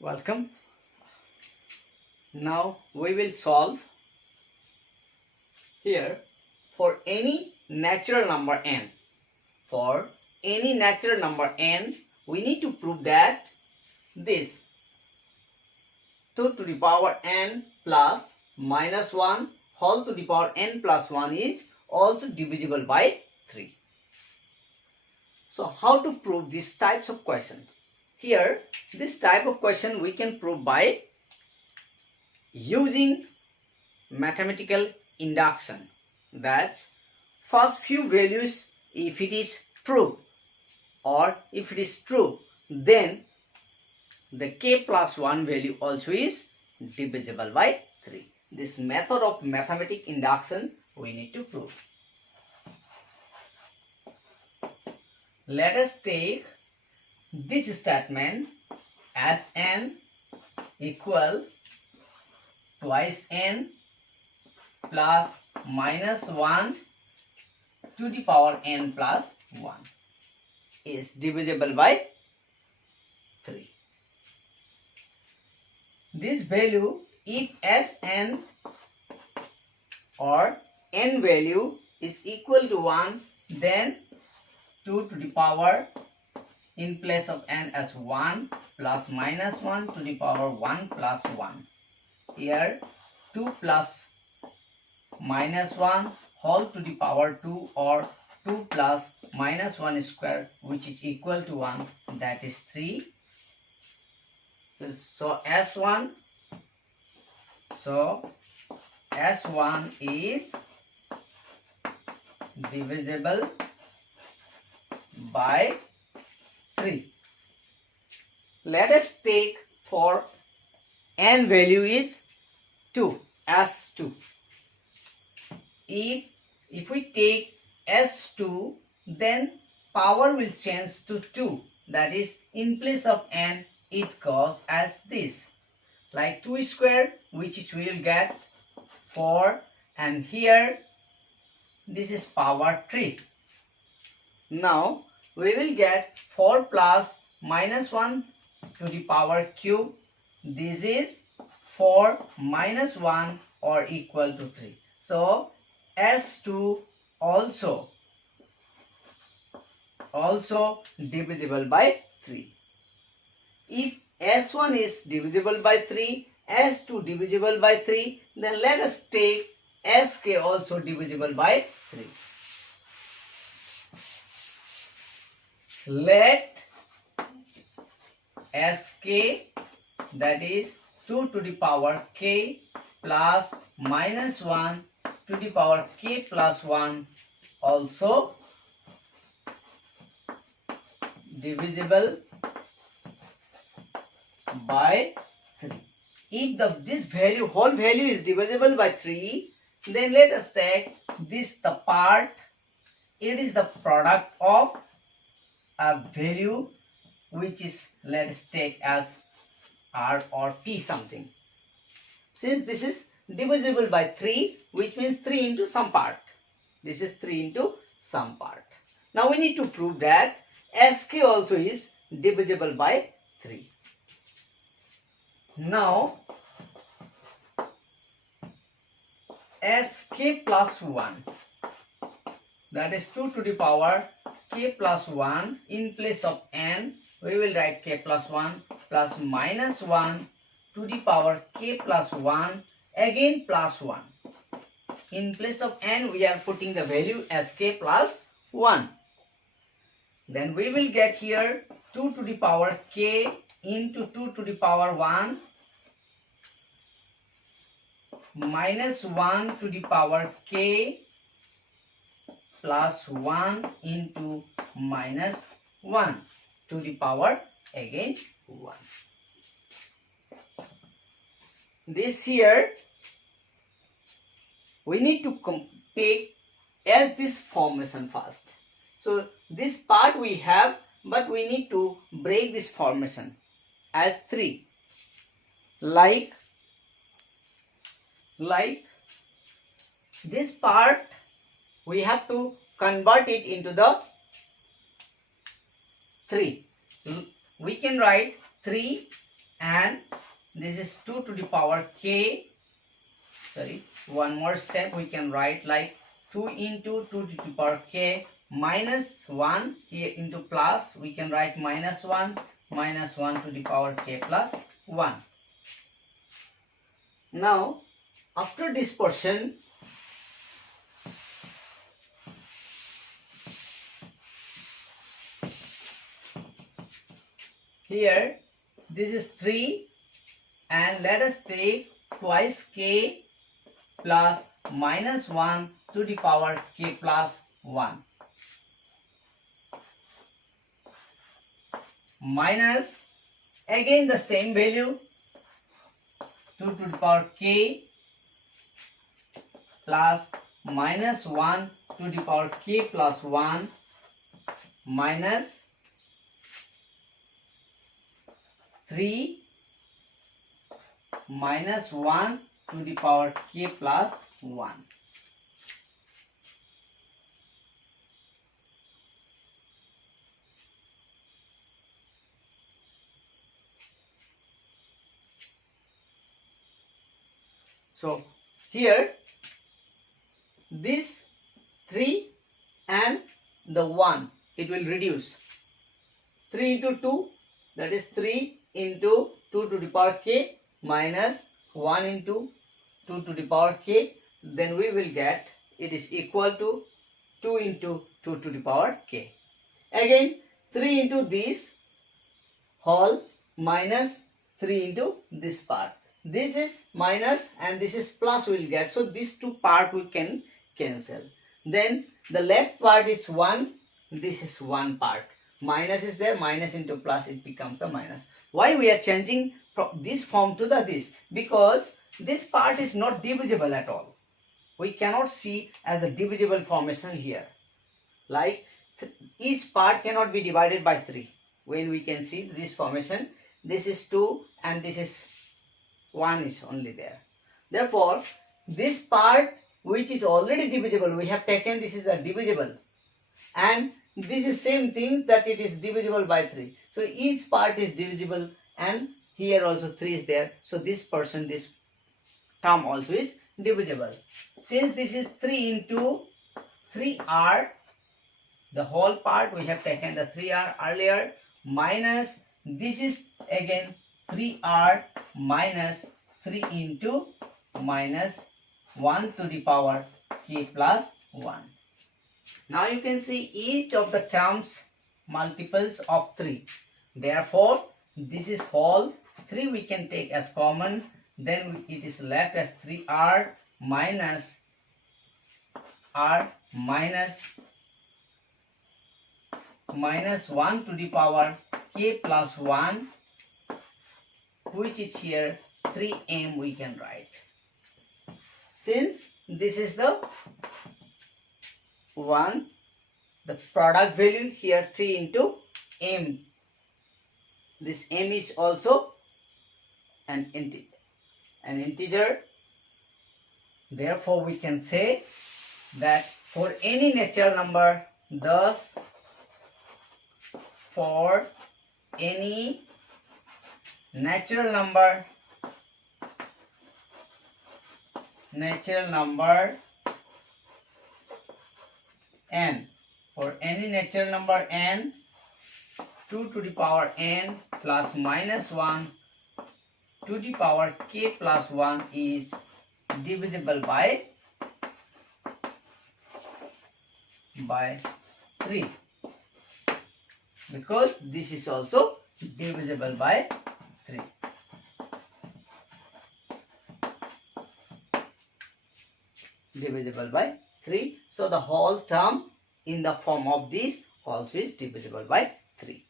Welcome. Now we will solve here for any natural number n. For any natural number n, we need to prove that this 2 to the power n plus minus 1 whole to the power n plus 1 is also divisible by 3. So how to prove these types of question? Here, this type of question we can prove by using mathematical induction. That's first few values, if it is true or if it is true, then the k plus 1 value also is divisible by 3. This method of mathematical induction we need to prove. Let us take this statement as n equal twice n plus minus 1 to the power n plus 1 is divisible by 3. This value, if Sn or n value is equal to 1, then 2 to the power in place of n as 1 plus minus 1 to the power 1 plus 1. Here 2 plus minus 1 whole to the power 2 or 2 plus minus 1 square, which is equal to 1, that is 3. So S1 is divisible by 3. Let us take for n value is 2, S2. If we take S2, then power will change to 2. That is, in place of n, it goes as this. Like 2 square, which we will get 4, and here this is power 3. Now we will get 4 plus minus 1 to the power cube. This is 4 minus 1 or equal to 3. So S2 also divisible by 3. If S1 is divisible by 3, S2 divisible by 3, then let us take Sk also divisible by 3. Let Sk, that is 2 to the power k plus minus 1 to the power k plus 1 also divisible by 3. If this value, whole value is divisible by 3, then let us take this, the part, it is the product of a value which is, let us take as r or p something. Since this is divisible by 3, which means 3 into some part. This is 3 into some part. Now we need to prove that Sk also is divisible by 3. Now Sk plus 1, that is 2 to the power k plus 1, in place of n we will write k plus 1 plus minus 1 to the power k plus 1, again plus 1. In place of n we are putting the value as k plus 1. Then we will get here 2 to the power k into 2 to the power 1 minus 1 to the power k plus 1 into minus 1 to the power again 1. This here we need to take as this formation first. So this part we have, but we need to break this formation as 3. Like this part we have to convert it into the 3. We can write 3 and this is 2 to the power k. Sorry, one more step we can write like 2 into 2 to the power k minus 1 here into plus, we can write minus 1 to the power k plus 1. Now after this portion, here this is 3 and let us take twice k plus minus 1 to the power k plus 1 minus again the same value 2 to the power k plus minus 1 to the power k plus 1 minus 3 minus 1 to the power k plus 1. So here this 3 and the 1, it will reduce. 3 into 2, that is 3 into 2 to the power k minus 1 into 2 to the power k, then we will get it is equal to 2 into 2 to the power k. Again 3 into this whole minus 3 into this part. This is minus and this is plus we will get. So these two part we can cancel. Then the left part is 1. This is 1 part. Minus is there. Minus into plus, it becomes the minus. Why we are changing from this form to the this? Because this part is not divisible at all. We cannot see as a divisible formation here. Like each part cannot be divided by 3. When we can see this formation, this is 2 and this is 1 is only there. Therefore, this part which is already divisible, we have taken this is a divisible, and this is same thing that it is divisible by 3. So each part is divisible and here also 3 is there. So this term also is divisible. Since this is 3 into 3r, the whole part we have taken the 3r earlier, minus this is again 3r minus 3 into minus 1 to the power k plus 1. Now you can see each of the terms multiples of 3. Therefore, this is whole 3 we can take as common. Then it is left as 3r minus r minus 1 to the power k plus 1, which is here 3m we can write. Since this is the one, the product value here 3 into m. This m is also an integer. Therefore, we can say that for any natural number, thus for any natural number n, for any natural number n, 2 to the power n plus minus 1 to the power k plus 1 is divisible by 3, because this is also divisible by 3. Divisible by 3. So the whole term in the form of this also is divisible by 3.